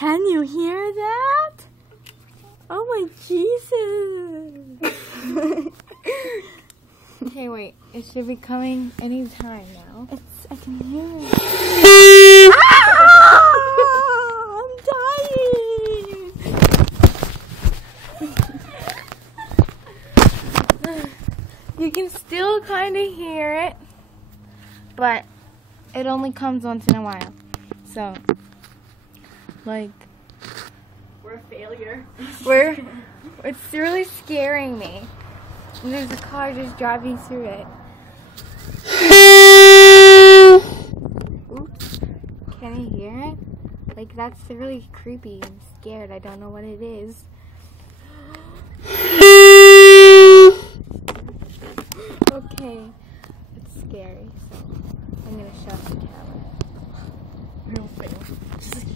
Can you hear that? Oh my Jesus. Okay, wait. It should be coming any time now. I can hear it. Ah! I'm dying. You can still kind of hear it, but it only comes once in a while. So, like, We're a failure. It's really scaring me. And there's a car just driving through it. Oops. Can you hear it? Like, that's really creepy and scared. I don't know what it is. Okay. It's scary, so I'm gonna shut the camera.